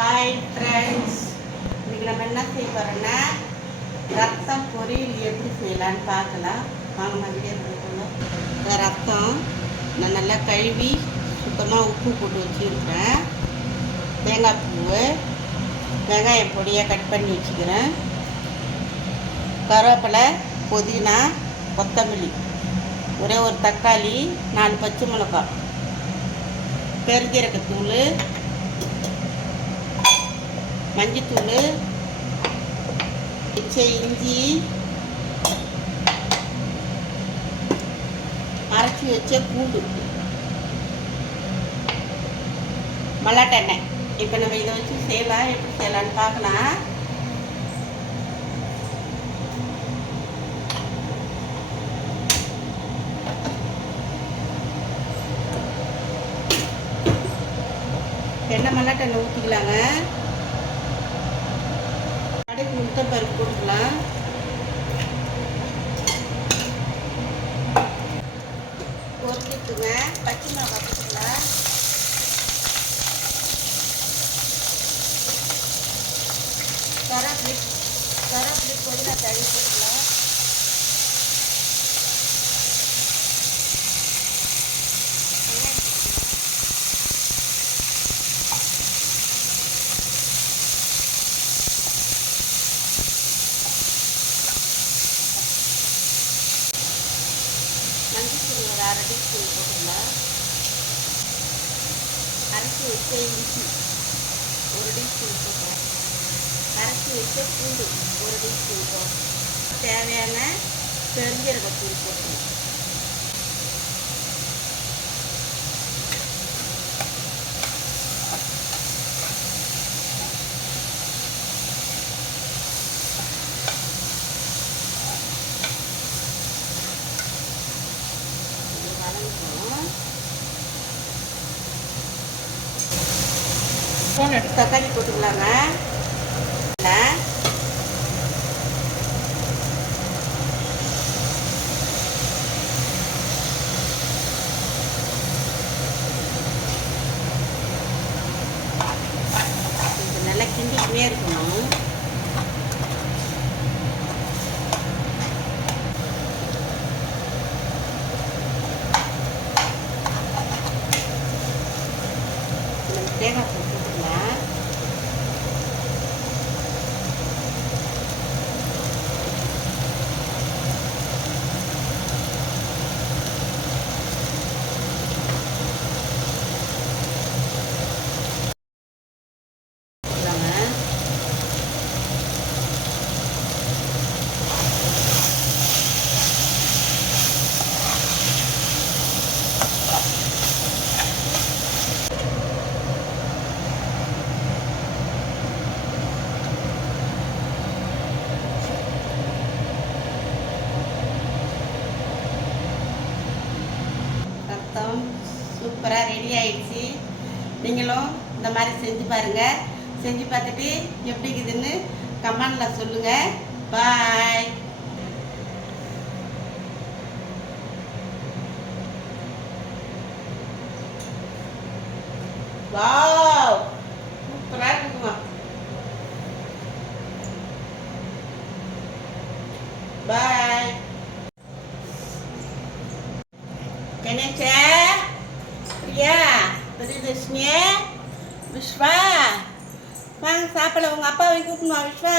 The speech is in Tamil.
ஹாய் ஃப்ரெண்ட்ஸ், இன்றைக்கி நம்ம என்ன செய்ய போகிறோன்னா ரத்தம் பொரியல் எப்படி செய்யலான்னு பார்க்கலாம். வாங்க மாதிரியே இருக்கணும். இந்த ரத்தம் நான் நல்லா கழுவி சுத்தமாக உப்பு போட்டு வச்சுருக்கிறேன். தேங்காய் பூ, வெங்காயம் பொடியாக கட் பண்ணி வச்சுக்கிறேன். கருவேப்பிலை, புதினா, கொத்தமல்லி, ஒரே ஒரு தக்காளி, 4 பச்சை மிளகாய், பெருஞ்சீரகத்தூள், மஞ்சத்தூள், இஞ்சி, அரைச்சி வச்ச பூண்டு, மல்லாட்டை எண்ணெய். இப்போ நம்ம இதை வச்சு செய்யலாம். எப்படி செய்யலான்னு பார்க்கலாம். எண்ணெய் மல்லாட்டை எண்ணெய் ஊற்றிக்கலாங்க. கடைக்கு முட்டை பருப்பு போட்டுக்கலாம். பொரிச்சுக்குங்க. பச்சை மிளகாய் போட்டுக்கலாம். கருவேப்பிலை புதினா தழி போட்டுக்கலாம். மஞ்சள் ஒரு 1/2 டீஸ்பூன் போட்டுக்கலாம். அரைச்சி வச்ச இஞ்சி 1 டீஸ்பூன் போட்டோம். அரைச்சி வச்ச பூண்டு 1 டீஸ்பூன் போட்டோம். தேவையான பெருஞ்சீரகத்தூள் போட்டுக்கலாம். தக்காளி போட்டுக்கலாங்க. நல்லா கிண்டிக்கிட்டே இருக்கணும். தேங்காய் போட்டுக்கலாம். சூப்பராக ரெடி ஆயிடுச்சு. நீங்களும் இந்த மாதிரி செஞ்சு பாருங்கள். செஞ்சு பார்த்துட்டு எப்படி இருக்குதுன்னு கமெண்டில் சொல்லுங்கள். பாய். வாவ், சூப்பராக இருக்குமா. பாய். கணேஷா, பிரியா, பெரியதர்ஷினி, விஸ்வா, வாங்க சாப்பிட. உங்கள் அப்பாவை கூப்பிடணும். விஸ்வா.